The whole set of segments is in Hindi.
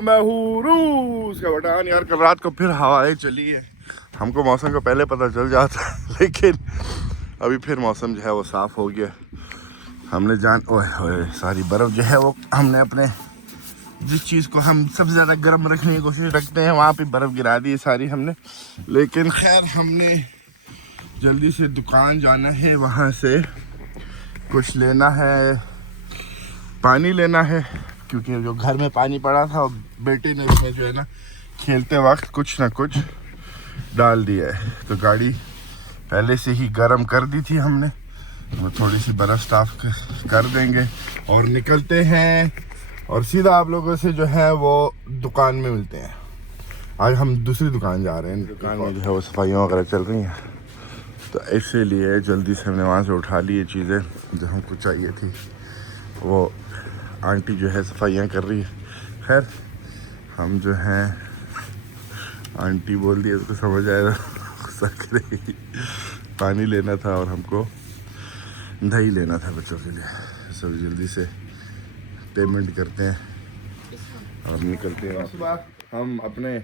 मैं हूँ रूस का बटान। यार कल रात को फिर हवाएं चली है। हमको मौसम का पहले पता चल जाता लेकिन अभी फिर मौसम जो है वो साफ़ हो गया। हमने ओए सारी बर्फ़ जो है वो हमने अपने जिस चीज़ को हम सबसे ज़्यादा गर्म रखने की कोशिश रखते हैं वहाँ पे बर्फ़ गिरा दी है सारी हमने। लेकिन खैर हमने जल्दी से दुकान जाना है, वहाँ से कुछ लेना है, पानी लेना है, क्योंकि जो घर में पानी पड़ा था बेटे ने उसमें जो है ना खेलते वक्त कुछ ना कुछ डाल दिया है। तो गाड़ी पहले से ही गर्म कर दी थी हमने, तो थोड़ी सी बर्फ़ साफ कर देंगे और निकलते हैं और सीधा आप लोगों से जो है वो दुकान में मिलते हैं। आज हम दूसरी दुकान जा रहे हैं। दुकान में जो है वो सफाइयाँ वगैरह चल रही हैं, तो इसीलिए जल्दी से हमने वहाँ से उठा ली ये चीज़ें जो हमको चाहिए थी। वो आंटी जो है सफाइयाँ कर रही है। खैर हम जो हैं, आंटी बोल दिया उसको समझ आएगा, गुस्सा करेगी। पानी लेना था और हमको दही लेना था बच्चों के लिए। सब जल्दी से पेमेंट करते हैं और निकलते हैं। सुबह हम अपने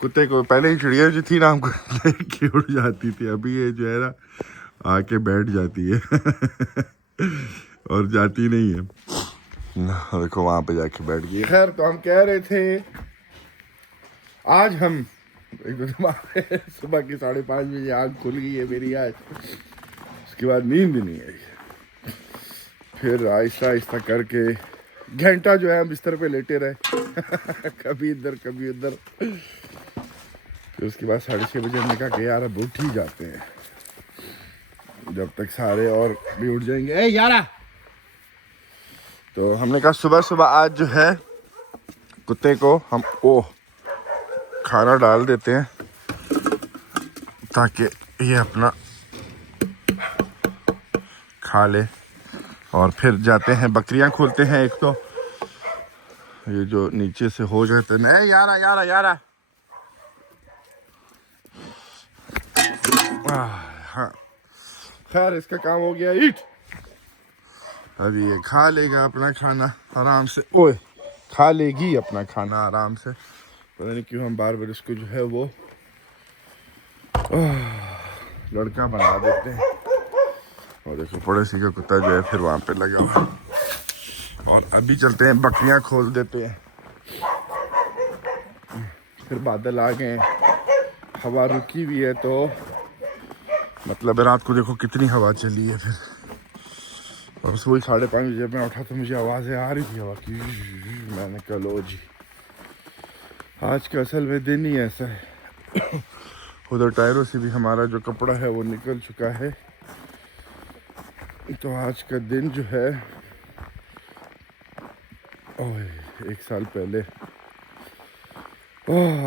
कुत्ते को, पहले ही चिड़िया जो थी ना हमको लेके उड़ जाती थी, अभी ये जो है ना आके बैठ जाती है और जाती नहीं है। देखो वहाँ पे जाके बैठ गई। खैर तो हम कह रहे थे आज हम सुबह की 5:30 बजे आँख खुल गई है मेरी आज। उसके बाद नींद नहीं आई। फिर आहिस्ता आहिस्ता करके घंटा जो है हम बिस्तर पे लेटे रहे कभी इधर कभी उधर। फिर उसके बाद 6:30 बजे हमने कहा कि यार अब उठ ही जाते हैं, जब तक सारे और भी उठ जाएंगे। ए यारा, तो हमने कहा सुबह सुबह आज जो है कुत्ते को हम खाना डाल देते हैं ताकि ये अपना खा ले। और फिर जाते हैं बकरियां खोलते हैं। एक तो ये जो नीचे से हो जाते हैं। ए यारा यारा यारा, हाँ खैर इसका काम हो गया ईट। अभी ये खा लेगा अपना खाना आराम से। ओए खा लेगी अपना खाना आराम से। पता नहीं क्यों हम बार बार इसको जो है वो लड़का बना देते हैं। और देखो पड़ोसी का कुत्ता जो है फिर वहाँ पे लगा हुआ। और अभी चलते हैं बकरियाँ खोल देते हैं। फिर बादल आ गए, हवा रुकी हुई है, तो मतलब रात को देखो कितनी हवा चली है। फिर और सुबह 5:30 बजे मैं उठा तो मुझे आवाज़ें आ रही थी हवा की। मैंने कहा लो जी, आज का असल में दिन ही ऐसा है। उधर टायरों से भी हमारा जो कपड़ा है वो निकल चुका है। तो आज का दिन जो है, ओए 1 साल पहले,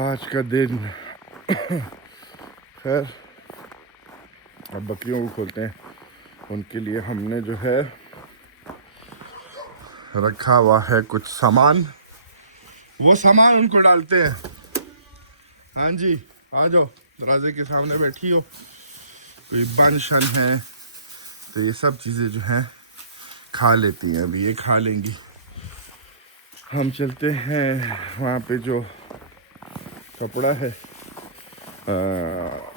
आज का दिन खैर अब बकरियों को खोलते हैं। उनके लिए हमने जो है रखा हुआ है कुछ सामान, वो सामान उनको डालते हैं। हाँ जी आ जाओ, दरवाजे के सामने बैठी हो। कोई बन शन है तो ये सब चीज़ें जो हैं खा लेती हैं। अभी ये खा लेंगी। हम चलते हैं वहाँ पे जो कपड़ा है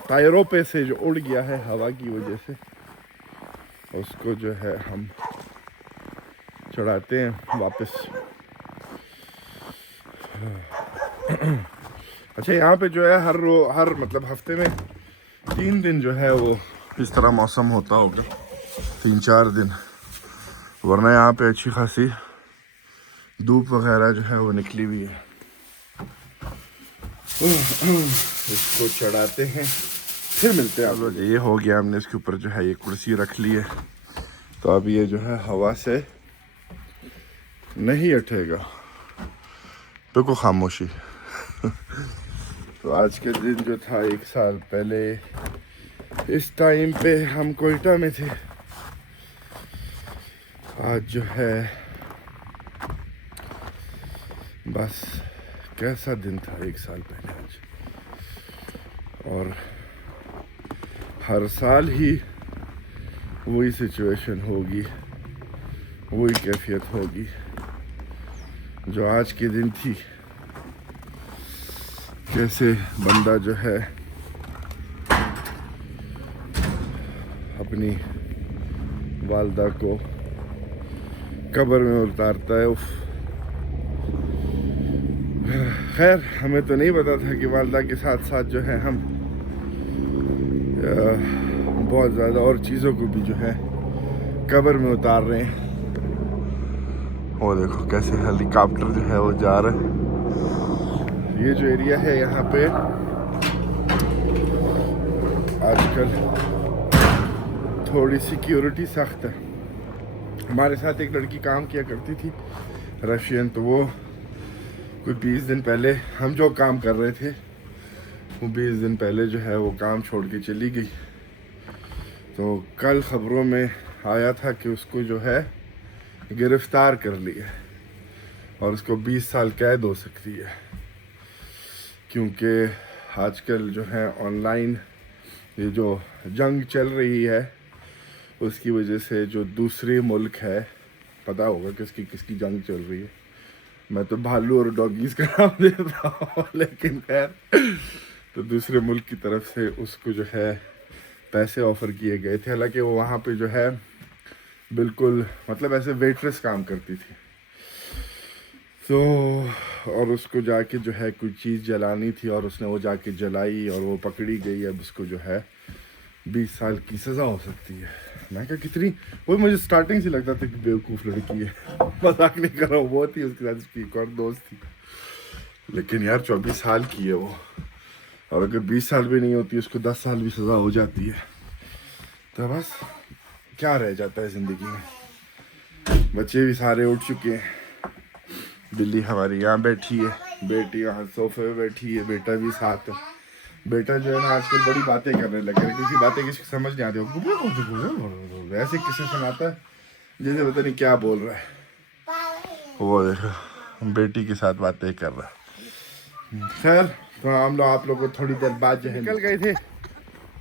टायरों पे से जो उड़ गया है हवा की वजह से, उसको जो है हम चढ़ाते हैं वापस। अच्छा यहाँ पे जो है हर मतलब हफ्ते में 3 दिन जो है वो इस तरह मौसम होता होगा, 3-4 दिन। वरना यहाँ पे अच्छी खासी धूप वगैरह जो है वो निकली हुई है। इसको चढ़ाते हैं फिर मिलते हैं आप लोग। ये हो गया, हमने इसके ऊपर जो है ये कुर्सी रख ली है। तो अब ये जो है हवा से नहीं उठेगा, बिल्कुल खामोशी। तो आज के दिन जो था 1 साल पहले इस टाइम पे हम कोयटा में थे। आज जो है बस कैसा दिन था 1 साल पहले आज। और हर साल ही वही सिचुएशन होगी, वही कैफियत होगी जो आज के दिन थी। कैसे बंदा जो है अपनी वालदा को कब्र में उतारता है। उफ। खैर हमें तो नहीं पता था कि वालदा के साथ साथ जो है हम बहुत ज़्यादा और चीज़ों को भी जो है कब्र में उतार रहे हैं। वो देखो कैसे हेलीकॉप्टर जो है वो जा रहा है। ये जो एरिया है यहाँ पे आजकल थोड़ी सिक्योरिटी सख्त है। हमारे साथ एक लड़की काम किया करती थी रशियन, तो वो कुछ 20 दिन पहले हम जो काम कर रहे थे वो 20 दिन पहले जो है वो काम छोड़ के चली गई। तो कल ख़बरों में आया था कि उसको जो है गिरफ़्तार कर लिया और उसको 20 साल कैद हो सकती है, क्योंकि आजकल जो है ऑनलाइन ये जो जंग चल रही है उसकी वजह से जो दूसरे मुल्क है, पता होगा किसकी किसकी जंग चल रही है। मैं तो भालू और डॉगीज़ का नाम देता हूँ, लेकिन खैर तो दूसरे मुल्क की तरफ से उसको जो है पैसे ऑफ़र किए गए थे। हालांकि वो वहाँ पे जो है बिल्कुल मतलब ऐसे वेट्रेस काम करती थी, तो और उसको जाके जो है कोई चीज़ जलानी थी और उसने वो जाके जलाई और वो पकड़ी गई। अब उसको जो है 20 साल की सज़ा हो सकती है। मैं क्या कितनी, वो मुझे स्टार्टिंग से लगता था कि बेवकूफ़ लड़की है, मजाक नहीं कर रहा हूँ। वो थी उसके साथ उसकी एक और दोस्त थी, लेकिन यार 24 साल की है वो, और अगर 20 साल भी नहीं होती उसको 10 साल भी सज़ा हो जाती है। तो बस क्या रह जाता है ज़िंदगी में। बच्चे भी सारे उठ चुके हैं। बिल्ली हमारी यहाँ बैठी है, बेटी यहाँ सोफे पे बैठी है, बेटा भी साथ है। बेटा जो है ना आजकल बड़ी बातें करने लगे हैं, क्योंकि बातें किसी को समझ नहीं आती। ऐसे किसे सुनाता है जैसे पता नहीं क्या बोल रहा है। वो देखो बेटी के साथ बातें कर रहा है। खैर तो हम लोग आप लोग को थोड़ी देर बाद जो है निकल गए थे।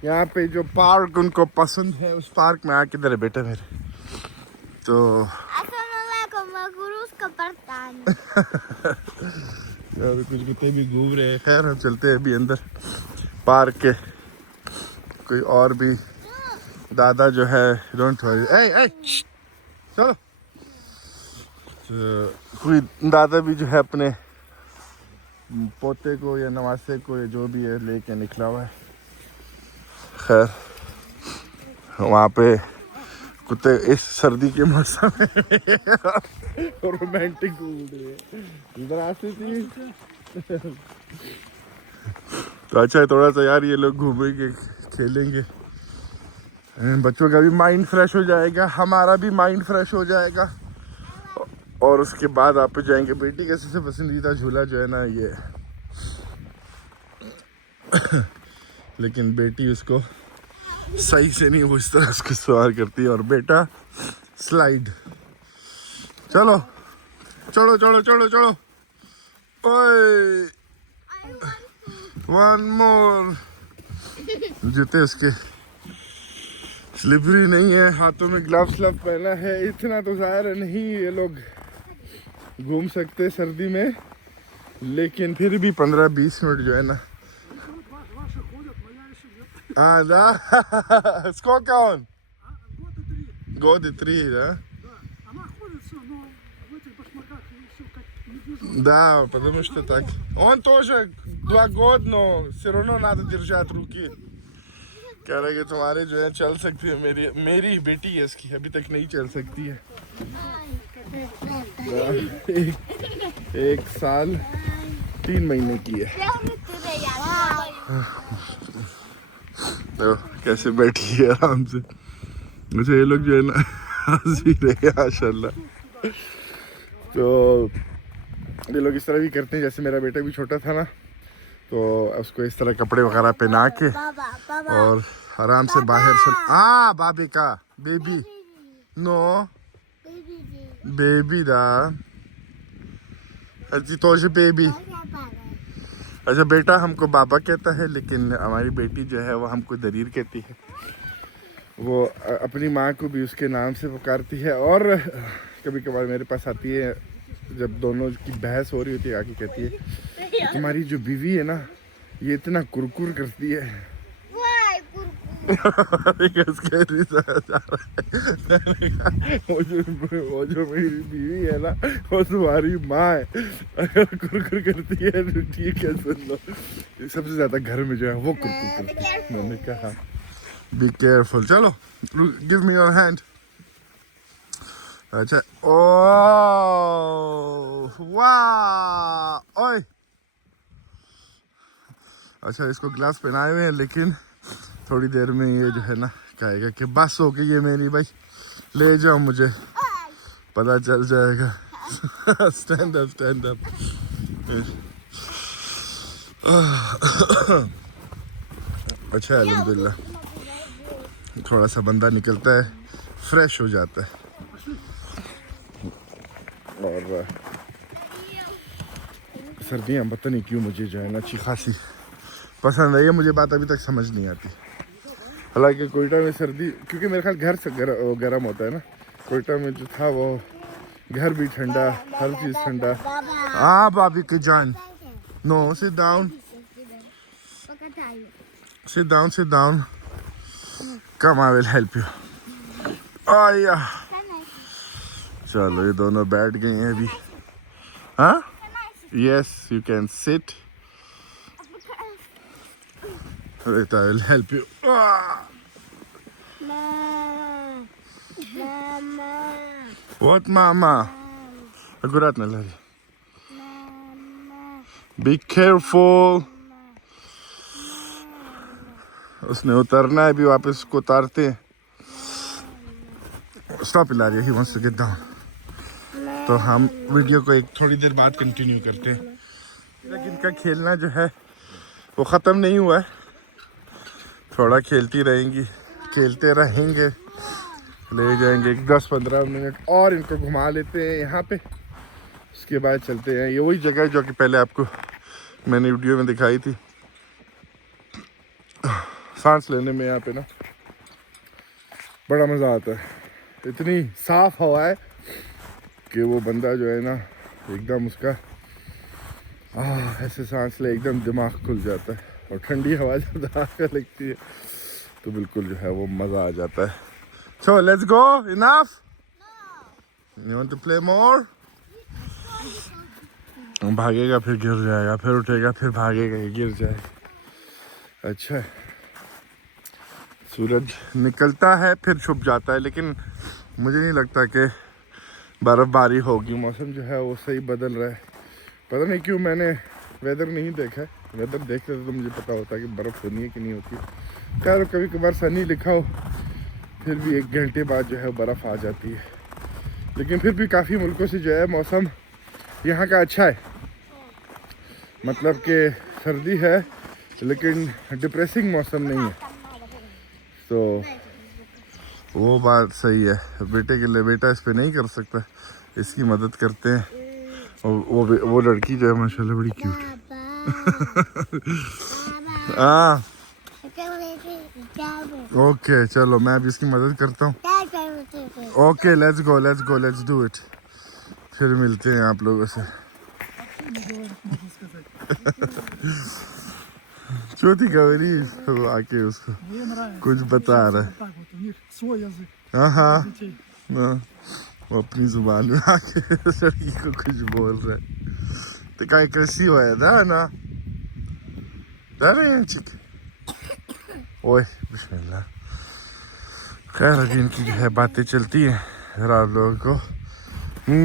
यहाँ पे जो पार्क उनको पसंद है, उस पार्क में आके इधर बेटा मेरे तो अभी कुछ कुत्ते भी घूम रहे हैं। खैर हम चलते हैं अभी अंदर पार्क के। कोई और भी दादा जो है डोंट वरी, चलो। तो कोई दादा भी जो है अपने पोते को या नवासे को या जो भी है लेके निकला हुआ है। खैर वहाँ पे कुत्ते इस सर्दी के मौसम में रोमांटिक घूम रहे हैं। इधर आती थी तो अच्छा है थोड़ा सा यार, ये लोग घूमेंगे खेलेंगे, बच्चों का भी माइंड फ्रेश हो जाएगा, हमारा भी माइंड फ्रेश हो जाएगा। और उसके बाद आप जाएंगे। बेटी का सबसे पसंदीदा झूला जो है ना ये लेकिन बेटी उसको सही से नहीं वो इस तरह उसको सवार करती है, और बेटा स्लाइड। चलो चलो चलो चलो चलो, ओए वन मोर। जूते उसके स्लिपरी नहीं है, हाथों में ग्लव्स पहना है। इतना तो ज़ाहिर नहीं ये लोग घूम सकते सर्दी में, लेकिन फिर भी 15-20 मिनट जो है ना। हाँ да, сколько он? Года 3, да? Она ходит все, но в этих башмаках все как медвежонок. Да, потому что так. Он тоже 2 года, но все равно надо держать руки. कह रहे कि तुम्हारे जो है चल सकती है, मेरी बेटी है इसकी अभी तक नहीं चल सकती है। 1 साल 3 महीने की है। तो कैसे बैठी है आराम से। अच्छा ये लोग जो है ना हंस भी रहे माशाल्लाह। तो ये लोग इस तरह भी करते हैं, जैसे मेरा बेटा भी छोटा था ना, तो उसको इस तरह कपड़े वगैरह पहना के और आराम से बाहर से बाबे का बेबी नो बेबी दा तो बेबी। अच्छा बेटा हमको बाबा कहता है, लेकिन हमारी बेटी जो है वो हमको दरीर कहती है। वो अपनी माँ को भी उसके नाम से पुकारती है, और कभी कभार मेरे पास आती है जब दोनों की बहस हो रही होती है, आके कहती है तुम्हारी जो बीवी है ना ये इतना कुरकुर करती है। Why, कुरकुर? उसके वो जो मेरी बीवी है ना, वो तुम्हारी माँ है। अगर कुरकुर करती है तो ठीक है, सुन लो। ये सबसे ज्यादा घर में जो है वो कुरकुर करती है। मैंने कहा बी केयरफुल। चलो गिव मी योर हैंड। अच्छा, ओ वाह, ओए। अच्छा, इसको ग्लास पहनाए हुए हैं, लेकिन थोड़ी देर में ये जो है ना कहेगा कि बस हो गई है मेरी भाई, ले जाओ मुझे, पता चल जाएगा। Stand up, stand up. अच्छा, अल्हम्दुलिल्लाह थोड़ा सा बंदा निकलता है, फ्रेश हो जाता है। और सर्दियाँ पता नहीं क्यों मुझे जो है ना अच्छी खासी पसंद है। ये मुझे बात अभी तक समझ नहीं आती। हालांकि कोयटा में सर्दी, क्योंकि मेरे ख्याल घर से गर्म होता है ना। कोयटा में जो था वो घर भी ठंडा, हर चीज़ ठंडा। हाँ भाभी की जान। No, sit down, sit down, sit down. Come, I will help you. आया, चलो ये दोनों बैठ गए हैं अभी। हाँ, yes you can sit. Wait, I will help you. What, mama? Akurat na lari. Be careful. उसने उतरना है, अभी वापस उसको उतारते हैं। Stop Ilaria, he wants to get down. तो हम वीडियो को एक थोड़ी देर बाद कंटिन्यू करते हैं। लेकिन इनका खेलना जो है वो ख़त्म नहीं हुआ है, थोड़ा खेलती रहेंगी, खेलते रहेंगे। ले जाएंगे 10-15 मिनट और इनको घुमा लेते हैं यहाँ पे, उसके बाद चलते हैं। ये वही जगह है जो कि पहले आपको मैंने वीडियो में दिखाई थी। सांस लेने में यहाँ पे ना बड़ा मज़ा आता है। इतनी साफ हवा है कि वो बंदा जो है ना एकदम उसका ऐसे सांस ले एकदम दिमाग खुल जाता है। और ठंडी हवा जब दाखिल लगती है तो बिल्कुल जो है वो मज़ा आ जाता है। So let's go, enough? You want to play more? भागेगा फिर गिर जाएगा, फिर उठेगा फिर भागेगा, गिर जाएगा। अच्छा, सूरज निकलता है फिर छुप जाता है, लेकिन मुझे नहीं लगता कि बर्फ़बारी होगी। मौसम जो है वो सही बदल रहा है। पता नहीं क्यों मैंने वेदर नहीं देखा है। वेदर देखते तो मुझे पता होता है कि बर्फ़ होनी है कि नहीं होती। खैर कभी कभार सनी लिखा हो फिर भी 1 घंटे बाद जो है बर्फ़ आ जाती है। लेकिन फिर भी काफ़ी मुल्कों से जो है मौसम यहाँ का अच्छा है। मतलब कि सर्दी है लेकिन डिप्रेसिंग मौसम नहीं है, तो वो बात सही है। बेटे के लिए बेटा इस पे नहीं कर सकता, इसकी मदद करते हैं। और वो लड़की जो है माशाल्लाह बड़ी क्यूट है। हाँ ओके, चलो मैं अभी इसकी मदद करता हूँ। Okay, let's go, let's go, let's do it. फिर मिलते हैं आप लोगों से। Что ты говоришь? आके उसको कुछ बता रहा है। Так вот, у них свой язык हाँ, детей. वो अपनी जुबान में आके लड़की को कुछ बोल रहा है। Такая красивая, да, она? Да, Ренчик? Ой, बिस्मिल्लाह। खैर अभी इनकी जो है बातें चलती हैं, जरा आप लोगों को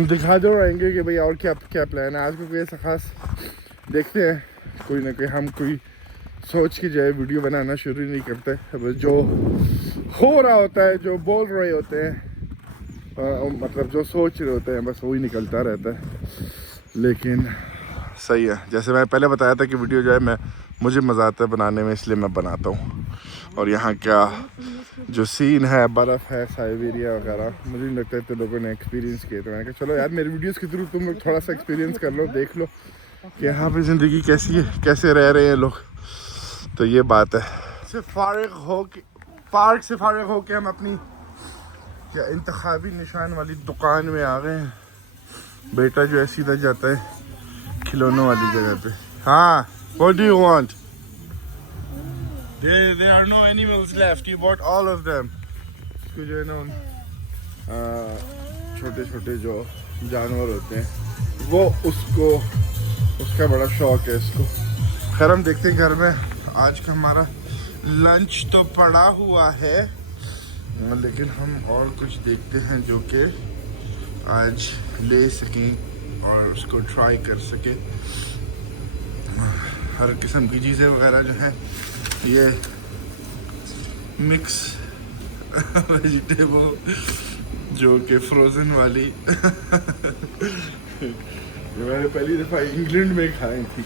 दिखा दो रहेंगे कि भाई और क्या क्या प्लान है। आज को कोई ऐसा खास देखते हैं, कोई ना कोई हम कोई सोच के जो है वीडियो बनाना शुरू नहीं करते। बस जो हो रहा होता है, जो बोल रहे होते हैं, मतलब जो सोच रहे होते हैं, बस वही निकलता रहता है। लेकिन सही है, जैसे मैं पहले बताया था कि वीडियो जो है मुझे मज़ा आता है बनाने में, इसलिए मैं बनाता हूँ। और यहाँ क्या जो सीन है, बर्फ़ है, साइबेरिया वगैरह, मुझे नहीं लगता इतने लोगों ने एक्सपीरियंस किए। तो मैंने कहा चलो यार मेरी वीडियोस के थ्रू तुम लोग थोड़ा सा एक्सपीरियंस कर लो, देख लो कि यहाँ पे ज़िंदगी कैसी है, कैसे रह रहे हैं लोग। तो ये बात है। पार्क से फारिग हो के हम अपनी क्या इंतखाबी निशान वाली दुकान में आ गए हैं। बेटा जो है सीधा जाता है खिलौनों वाली जगह पे। हाँ, what do you want? There are no animals left. You bought all of them. इसको जो है ना छोटे छोटे जो जानवर होते हैं वो उसका बड़ा शौक है इसको। खैर हम देखते हैं घर में आज का हमारा लंच तो पड़ा हुआ है, लेकिन हम और कुछ देखते हैं जो कि आज ले सकें और उसको ट्राई कर सकें। हर किस्म की चीज़ें वगैरह जो है ये मिक्स वेजिटेबल जो कि फ्रोज़न वाली ये मैंने पहली दफ़ा इंग्लैंड में खाई थी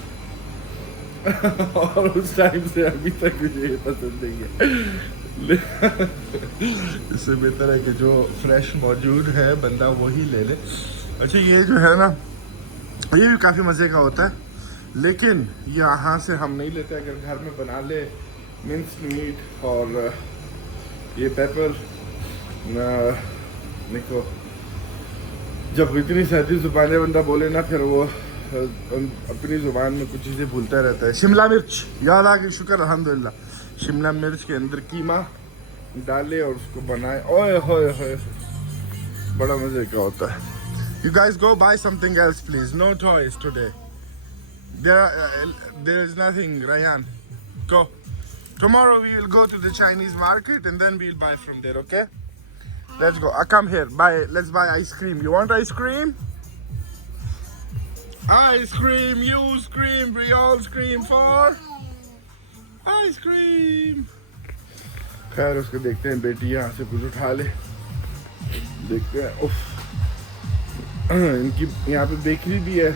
और उस टाइम से अभी तक मुझे ये पसंद नहीं है। इससे बेहतर है कि जो फ्रेश मौजूद है बंदा वही ले ले। अच्छा ये जो है ना ये भी काफ़ी मज़े का होता है, लेकिन यहाँ से हम नहीं लेते। अगर घर में बना ले मिंस मीट और ये पेपर देखो जब इतनी सादी ज़ुबानें बंदा बोले ना फिर वो अपनी ज़ुबान में कुछ चीज़ें भूलता रहता है। शिमला मिर्च याद आ गई, शुक्र अल्हम्दुलिल्लाह। शिमला मिर्च के अंदर कीमा डाले और उसको बनाए, ओए होए होए बड़ा मज़े का होता है। You guys go buy something else please. No toys today. There is nothing, Ryan. Go. Tomorrow we will go to the Chinese market and then we'll buy from there, okay? Let's go. Come here. Let's buy ice cream. You want ice cream? Ice cream, you scream, we all scream for ice cream. खैर उसको देखते हैं, बेटी यहाँ से कुछ उठा ले। देखते हैं उफ इनकी यहाँ पे बेकरी भी है,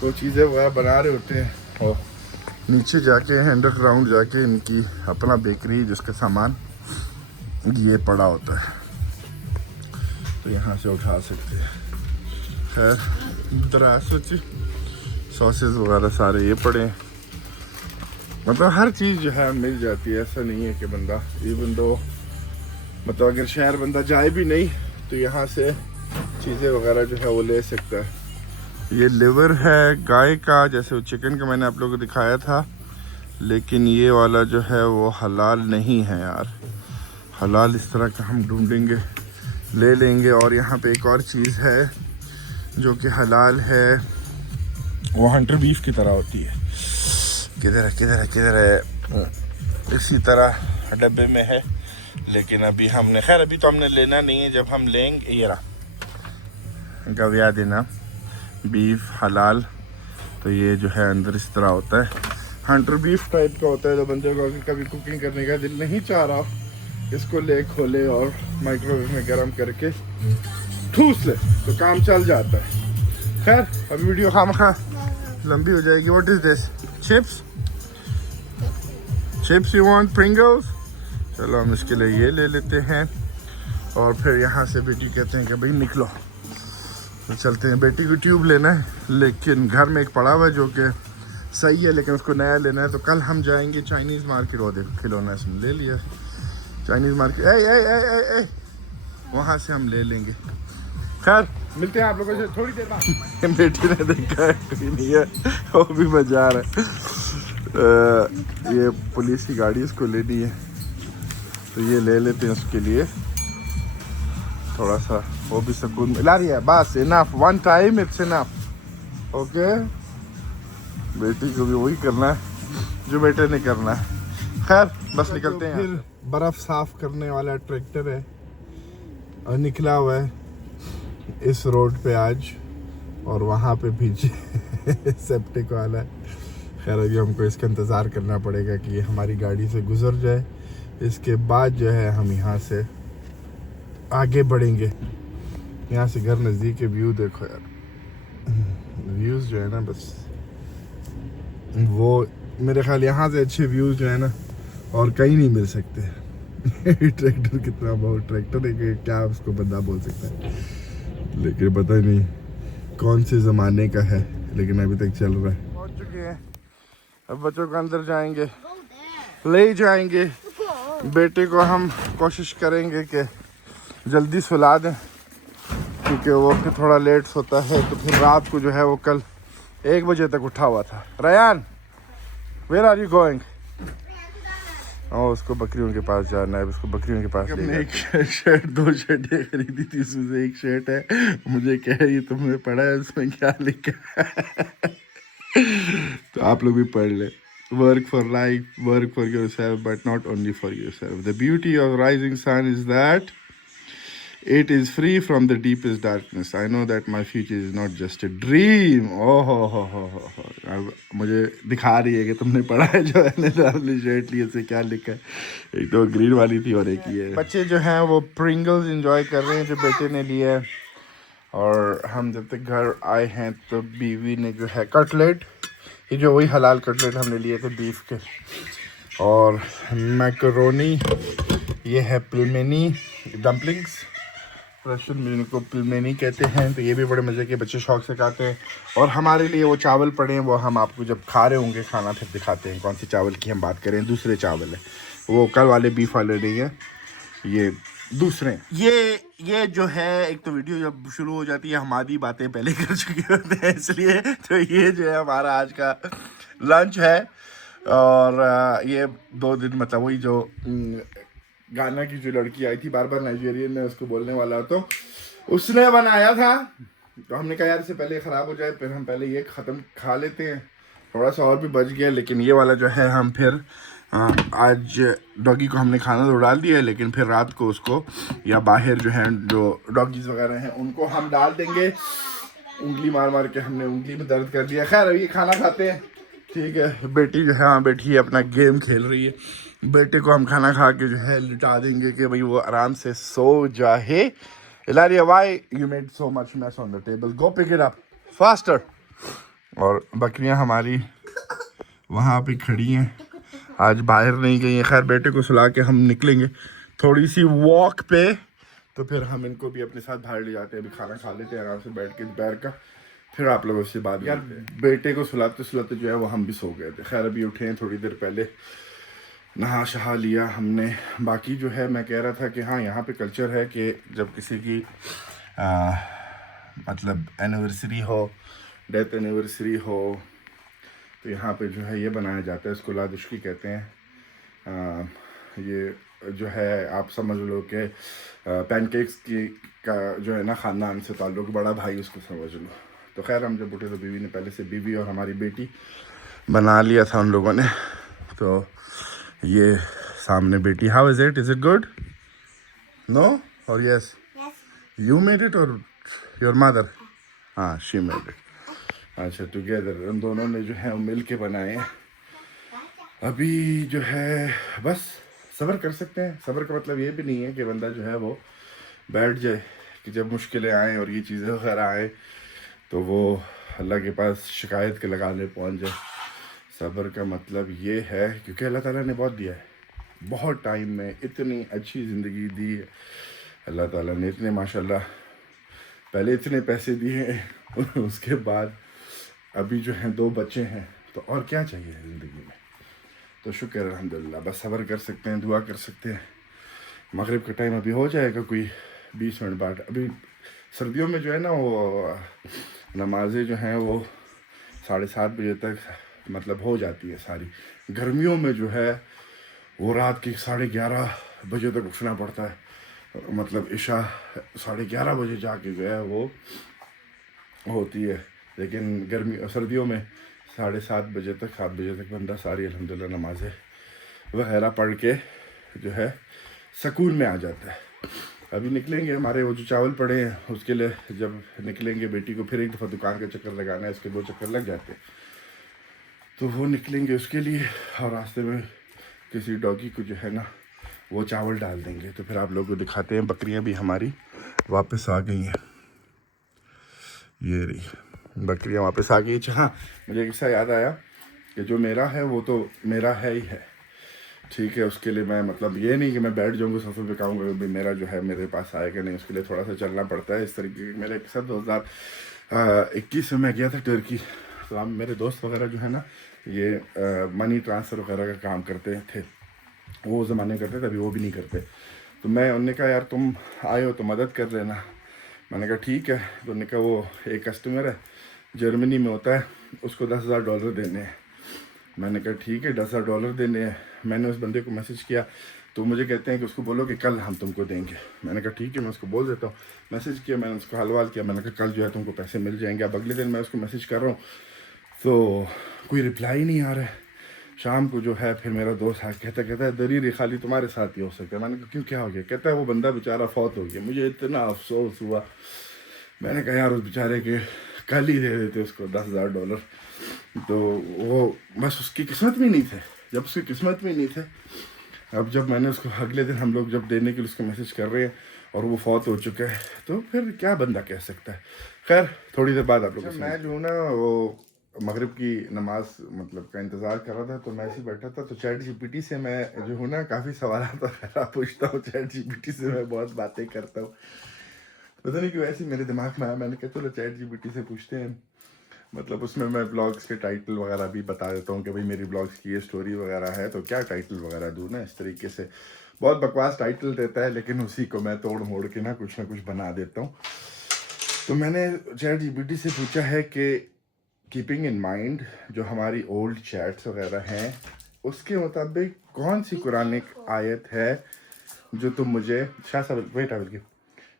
कुछ चीज़ें वगैरह बना रहे होते हैं और नीचे जाके अंडरग्राउंड जाके इनकी अपना बेकरी जिसका सामान ये पड़ा होता है तो यहाँ से उठा सकते हैं। खैर सोचिए सॉसेस वगैरह सारे ये पड़े हैं, मतलब हर चीज़ जो है मिल जाती है। ऐसा नहीं है कि बंदा इवन दो मतलब अगर शहर बंदा जाए भी नहीं तो यहाँ से चीज़ें वगैरह जो है वो ले सकता है। ये लिवर है गाय का, जैसे वो चिकन का मैंने आप लोगों को दिखाया था, लेकिन ये वाला जो है वो हलाल नहीं है यार। हलाल इस तरह का हम ढूंढेंगे ले लेंगे। और यहाँ पे एक और चीज़ है जो कि हलाल है, वो हंटर बीफ की तरह होती है। किधर है इसी तरह डब्बे में है, लेकिन अभी हमने खैर अभी तो हमने लेना नहीं है। जब हम लेंगे ये रहा गविया देना बीफ हलाल, तो ये जो है अंदर इस तरह होता है, हंटर बीफ टाइप का होता है। तो बंदे को कभी कुकिंग करने का दिल नहीं चाह रहा, इसको ले खोले और माइक्रोवेव में गर्म करके ठूस ले तो काम चल जाता है। खैर अभी वीडियो खामखा लंबी हो जाएगी। What is this? Chips you want Pringles? चलो हम इसके लिए ये ले लेते हैं और फिर यहाँ से बेटी कहते हैं कि भाई निकलो तो चलते हैं। बेटी को ट्यूब लेना है, लेकिन घर में एक पड़ा हुआ है जो कि सही है, लेकिन उसको नया लेना है। तो कल हम जाएंगे चाइनीज़ मार्केट। वो देखो खिलौना इसमें ले लिया चाइनीज़ मार्केट, ए वहाँ से हम ले लेंगे। खैर मिलते हैं आप लोगों से थोड़ी देर बाद। बेटी ने देखा है कोई नहीं है, वो भी मजा आ रहा है। ये पुलिस की गाड़ी इसको लेनी है तो ये ले लेते हैं, उसके लिए थोड़ा सा वो भी सुकून मिला रही है। बस enough, one time it's enough, okay. बेटी को भी वही करना है जो बेटे ने करना है। खैर बस निकलते हैं। फिर बर्फ़ साफ करने वाला ट्रैक्टर है और निकला हुआ है इस रोड पे आज, और वहाँ पे पीछे सेप्टिक वाला है। खैर अभी हमको इसका इंतज़ार करना पड़ेगा कि ये हमारी गाड़ी से गुजर जाए, इसके बाद जो है हम यहाँ से आगे बढ़ेंगे। यहाँ से घर नज़दीक के व्यू देखो यार, व्यूज़ जो है ना बस वो मेरे ख्याल यहाँ से अच्छे व्यूज़ जो है ना और कहीं नहीं मिल सकते। ट्रैक्टर कितना बहुत ट्रैक्टर है कि क्या उसको बंदा बोल सकता है, लेकिन पता नहीं कौन से ज़माने का है, लेकिन अभी तक चल रहा है। पहुँच चुके हैं, अब बच्चों को अंदर जाएंगे, ले जाएंगे। बेटे को हम कोशिश करेंगे कि जल्दी सुला दें, क्योंकि वो फिर थोड़ा लेट सोता है तो फिर रात को जो है वो कल 1 बजे तक उठा हुआ था। Ryan, where are you going? और उसको बकरियों के पास जाना है, उसको बकरियों के पास हमने एक शर्ट 2 शर्टें खरीदी थी, उसमें से एक शर्ट है, मुझे कह रही तुमने पढ़ा है उसमें क्या लिखा है तो आप लोग भी पढ़ ले। Work for life, work for yourself but not only for yourself. The beauty of rising sun is that it is free from the deepest darkness. I know that my future is not just a dream. Oh हो। अब मुझे दिखा रही है कि तुमने पढ़ा है जो मैंने अपनी शर्ट ली उसे क्या लिखा है। एक तो ग्रीन वाली थी और एक ये। बच्चे जो हैं वो प्रिंगल्स एंजॉय कर रहे हैं जो बेटे ने लिया है। और हम जब तक घर आए हैं तो बीवी ने जो है कटलेट, ये जो वही हलाल कटलेट हमने लिए थे बीफ के, और मैकरोनी, ये है पिलमेनी डम्पलिंग्स, रशियन में इनको पिलमेनी कहते हैं। तो ये भी बड़े मज़े के बच्चे शौक से खाते हैं। और हमारे लिए वो चावल पड़े हैं, वो हम आपको जब खा रहे होंगे खाना फिर दिखाते हैं कौन सी चावल की हम बात करें। दूसरे चावल है वो, कल वाले बीफ वाले नहीं है, ये दूसरे। ये जो है एक तो वीडियो जब शुरू हो जाती है हम आधी बातें पहले कर चुके होते हैं, इसलिए तो ये जो है हमारा आज का लंच है। और ये 2 दिन मतलब वही जो गाना की जो लड़की आई थी बार बार नाइजीरियन में उसको बोलने वाला, तो उसने बनाया था। तो हमने कहा यार इससे पहले ख़राब हो जाए, फिर हम पहले ये ख़त्म खा लेते हैं। थोड़ा सा और भी बच गया, लेकिन ये वाला जो है हम फिर आज डॉगी को हमने खाना तो डाल दिया है, लेकिन फिर रात को उसको या बाहर जो है जो डॉगीज़ वगैरह हैं उनको हम डाल देंगे। उंगली मार मार के हमने उंगली में दर्द कर दिया। खैर अभी खाना खाते हैं, ठीक है। बेटी जो है वहाँ बैठी है अपना गेम खेल रही है। बेटे को हम खाना खा के जो है लिटा देंगे कि भाई वो आराम से सो जाए। Ilaria, why you made so much mess on the table, go pick it up faster. और बकरियां हमारी वहाँ पे खड़ी हैं, आज बाहर नहीं गई हैं। खैर बेटे को सुला के हम निकलेंगे थोड़ी सी वॉक पे, तो फिर हम इनको भी अपने साथ बाहर ले जाते हैं। अभी खाना खा लेते हैं आराम से बैठ के दोपहर का, फिर आप लोगों से बात। यार बेटे को सुलाते सुलाते जो है वो हम भी सो गए थे। खैर अभी उठे हैं थोड़ी देर पहले, नहा शहा लिया हमने। बाकी जो है मैं कह रहा था कि हाँ यहाँ पे कल्चर है कि जब किसी की मतलब एनिवर्सरी हो, डेथ एनिवर्सरी हो, तो यहाँ पे जो है ये बनाया जाता है, इसको लादुश्की कहते हैं। ये जो है आप समझ लो कि पैनकेक्स की का जो है ना ख़ानदान से ताल्लुक़, बड़ा भाई उसको समझ लो। तो खैर हम जब उठे तो बीवी ने पहले से, बीवी और हमारी बेटी बना लिया था उन लोगों ने। तो ये सामने बेटी, how is it good? No और यस? यू मेड इट और योर मदर? हाँ, शी मेड इट। अच्छा, टुगेदर उन दोनों ने जो है मिल के बनाए। अभी जो है बस सब्र कर सकते हैं। सब्र का मतलब ये भी नहीं है कि बंदा जो है वो बैठ जाए, कि जब मुश्किलें आएँ और ये चीज़ें वगैरह आएँ तो वो अल्लाह के पास शिकायत के लगाने पहुंच जाए। सब्र का मतलब ये है, क्योंकि अल्लाह ताला ने बहुत दिया है, बहुत टाइम में इतनी अच्छी ज़िंदगी दी है अल्लाह ताला ने, इतने माशाल्लाह पहले इतने पैसे दिए हैं उसके बाद अभी जो हैं 2 बच्चे हैं, तो और क्या चाहिए ज़िंदगी में। तो शुक्र अल्हम्दुलिल्लाह, बस सब्र कर सकते हैं, दुआ कर सकते हैं। मगरिब का टाइम अभी हो जाएगा कोई 20 मिनट बाद। अभी सर्दियों में जो है ना वो नमाज़ें जो हैं वो 7:30 बजे तक मतलब हो जाती है सारी। गर्मियों में जो है वो रात के 11:30 बजे तक उठना पड़ता है, मतलब इशा 11:30 बजे जाके जो है वो होती है। लेकिन सर्दियों में 7:30 बजे तक, 7 बजे तक बंदा सारी अल्हम्दुलिल्लाह नमाज़ें वगैरह पढ़ के जो है सुकून में आ जाता है। अभी निकलेंगे, हमारे वो जो चावल पड़े हैं उसके लिए जब निकलेंगे, बेटी को फिर एक दफ़ा दुकान का चक्कर लगाना है, इसके 2 चक्कर लग जाते हैं, तो वो निकलेंगे उसके लिए। और रास्ते में किसी डॉगी को जो है ना वो चावल डाल देंगे। तो फिर आप लोगों को दिखाते हैं, बकरियां भी हमारी वापस आ गई हैं। ये रही बकरियां वापस आ गई। हाँ, मुझे एक किस्सा याद आया कि जो मेरा है वो तो मेरा है ही है, ठीक है। उसके लिए मैं मतलब ये नहीं कि मैं बैठ जाऊँगा सोफे पे कहूँगा कि मेरा जो है मेरे पास आएगा, नहीं। उसके लिए थोड़ा सा चलना पड़ता है। इस तरीके के मेरे साथ 2021 में मैं गया था टर्की। तो हम मेरे दोस्त वगैरह जो है ना ये मनी ट्रांसफ़र वगैरह का काम करते थे, वो ज़माने करते थे, अभी वो भी नहीं करते। तो मैं उन्होंने कहा यार तुम आए हो तो मदद कर लेना। मैंने कहा ठीक है। तो उन्होंने कहा वो एक कस्टमर है जर्मनी में होता है, उसको $10,000 देने हैं। मैंने कहा ठीक है, $10,000 देने हैं। मैंने उस बंदे को मैसेज किया तो मुझे कहते हैं कि उसको बोलो कि कल हम तुमको देंगे। मैंने कहा ठीक है, मैं उसको बोल देता हूँ। मैसेज किया, मैंने उसको हलवाल किया, मैंने कहा कल जो है तुमको पैसे मिल जाएंगे। अब अगले दिन मैं उसको मैसेज कर रहा हूँ तो कोई रिप्लाई नहीं आ रहा है। शाम को जो है फिर मेरा दोस्त कहता है दरीर खाली तुम्हारे साथ ही हो सकता है। मैंने कहा क्यों, क्या हो गया? कहता है वो बंदा बेचारा फौत हो गया। मुझे इतना अफसोस हुआ। मैंने कहा यार उस बेचारे के कल ही दे देते उसको $10,000। तो वो बस उसकी किस्मत में नहीं थे। जब उसकी किस्मत में नहीं थे, अब जब मैंने उसको अगले दिन हम लोग जब देने के लिए उसको मैसेज कर रहे हैं और वो फौत हो चुका है, तो फिर क्या बंदा कह सकता है। खैर थोड़ी देर बाद आप लोग, मैं जो हूँ ना वो मगरिब की नमाज मतलब का इंतज़ार कर रहा था, तो मैं ऐसे ही बैठा था तो चैट जीपीटी से मैं जो हूँ ना काफ़ी सवाल वगैरह पूछता हूँ। चैट जीपीटी से मैं बहुत बातें करता हूँ, पता नहीं क्यों ऐसे मेरे दिमाग में आया। मैंने कहा चलो चैट जीपीटी से पूछते हैं। मतलब उसमें मैं ब्लॉग्स के टाइटल वगैरह भी बता देता हूँ कि भाई मेरी ब्लॉग्स की ये स्टोरी वगैरह है तो क्या टाइटल वगैरह दूँ ना। इस तरीके से बहुत बकवास टाइटल देता है, लेकिन उसी को मैं तोड़ मोड़ के ना कुछ बना देता हूँ। तो मैंने चैट जीपीटी से पूछा है कि कीपिंग इन माइंड जो हमारी ओल्ड चैट्स वगैरह हैं उसके मुताबिक कौन सी कुरानिक आयत है जो तुम मुझे शाह साहब वेट आविल की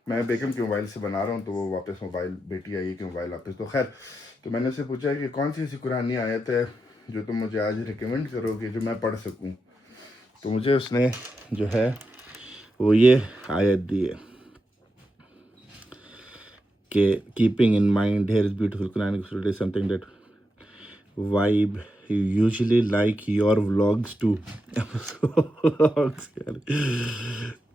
मैं बेगम के मोबाइल से बना रहा हूँ तो वो वापस मोबाइल बेटी आई है कि मोबाइल वापस। तो खैर तो मैंने उससे पूछा है कि कौन सी ऐसी कुरानी आयत है जो तुम मुझे आज रिकमेंड करोगे जो मैं पढ़ सकूँ। तो मुझे उसने जो है वो ये आयत दी है कि keeping in mind here is beautiful Quranic story something that vibe you usually like your vlogs too।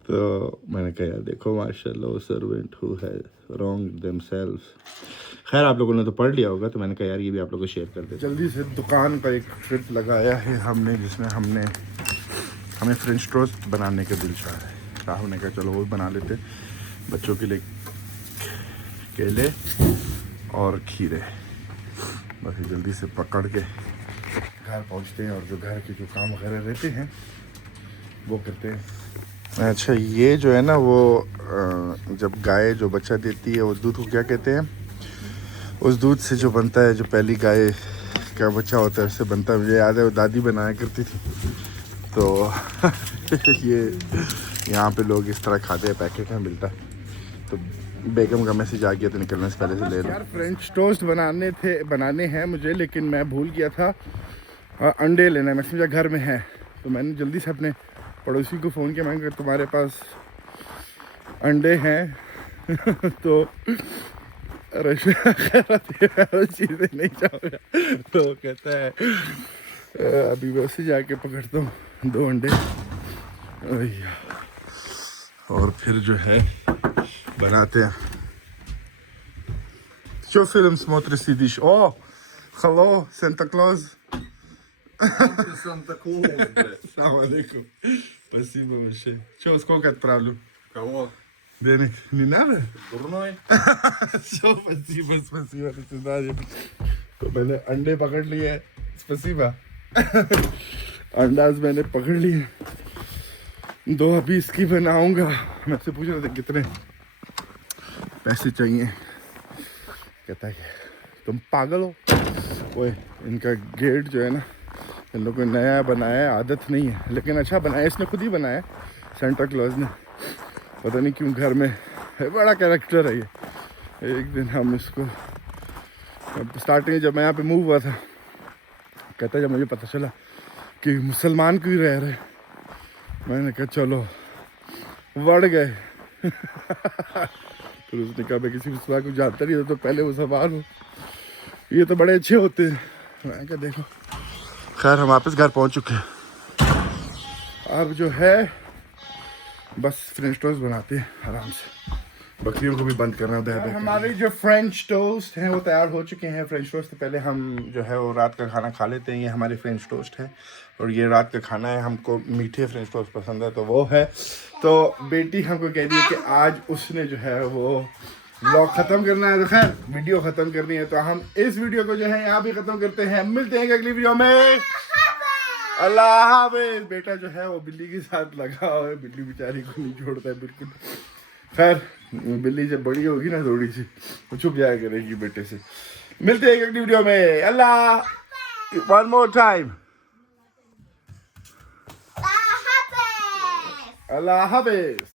तो मैंने कहा यार देखो माशाल्लाह सर्वेंट हु है रॉन्ग देमसेल्व्स। खैर आप लोगों ने तो पढ़ लिया होगा, तो मैंने कहा यार ये भी आप लोगों को शेयर कर दे। जल्दी से दुकान का एक ट्रिप लगाया है हमने, जिसमें हमें फ्रेंच टोस्ट बनाने का दिल चाह है। साहब ने कहा चलो वो बना लेते, बच्चों के लिए केले और खीरे। बस जल्दी से पकड़ के घर पहुंचते हैं और जो घर के जो काम वगैरह रहते हैं वो करते हैं। अच्छा ये जो है ना वो जब गाय जो बच्चा देती है वो दूध को क्या कहते हैं? उस दूध से जो बनता है, जो पहली गाय का बच्चा होता है उससे बनता है। मुझे याद है वो दादी बनाया करती थी। तो ये यहाँ पे लोग इस तरह खाते हैं, पैकेट में मिलता है। तो बेगम का मैसेज आ गया तो निकलने से पहले से ले लो। यार फ्रेंच टोस्ट बनाने हैं मुझे, लेकिन मैं भूल गया था अंडे लेना है। मैं समझा घर में है, तो मैंने जल्दी से अपने पड़ोसी को फ़ोन किया। मैंने कहा तुम्हारे पास अंडे हैं तो चीज़ें नहीं चाहूँगा। तो कहता है अभी वैसे जाके पकड़ता हूँ 2 अंडे और फिर जो है बनाते हैं। Что фильм смотришь, сидишь? О, hello, Santa Claus. Санта-Клаус, блядь. Салам алейкум. Спасибо большое. Что, сколько отправлю? Кого? Денег не надо? Дурной? Все, спасибо, до свидания. तो मैंने अंडे पकड़ लिए, स्पसीबा। अंडाज मैंने पकड़ लिए, 2 अभी इसकी बनाऊंगा। मैं आपसे पूछ रहा था कितने पैसे चाहिए। कहता है तुम पागल हो, ओए इनका गेट जो है ना इन लोगों ने नया बनाया है, आदत नहीं है, लेकिन अच्छा बनाया। इसने खुद ही बनाया, सेंटा क्लॉज ने। पता नहीं क्यों घर में है, बड़ा कैरेक्टर है ये। एक दिन हम इसको स्टार्टिंग जब मैं यहाँ पे मूव हुआ था, कहता है जब मुझे पता चला कि मुसलमान क्यों रह रहे, मैंने कहा चलो बढ़ गए। फिर उसने कहा मैं किसी मुसलमान को जानता नहीं था तो पहले वो सवाल हो, ये तो बड़े अच्छे होते हैं। मैं कहा देखो। खैर हम वापस घर पहुंच चुके हैं। अब जो है बस फ्रेंच टोस्ट बनाते हैं आराम से, बकरियों को भी बंद करना है। हमारे जो फ्रेंच टोस्ट हैं वो तैयार हो चुके हैं। फ्रेंच टोस्ट से पहले हम जो है वो रात का खाना खा लेते हैं। ये हमारे फ्रेंच टोस्ट है और ये रात का खाना है। हमको मीठे फ्रेंच टोस्ट पसंद है तो वो है। तो बेटी हमको कह दी है कि आज उसने जो है वो व्लॉग ख़त्म करना है, तो खैर वीडियो ख़त्म करनी है, तो हम इस वीडियो को जो है यहाँ भी ख़त्म करते हैं। मिलते हैं अगली वीडियो में। अल्लाह हाफ़िज़। बेटा जो है वो बिल्ली के साथ लगा हुआ है, बिल्ली बेचारी को नहीं छोड़ता है बिल्कुल। खैर बिल्ली जब बड़ी होगी ना थोड़ी सी, वो छुप जाया करेगी बेटे से। मिलते हैं अगली वीडियो में। अल्लाह। One more time. अल्लाह हाफिज।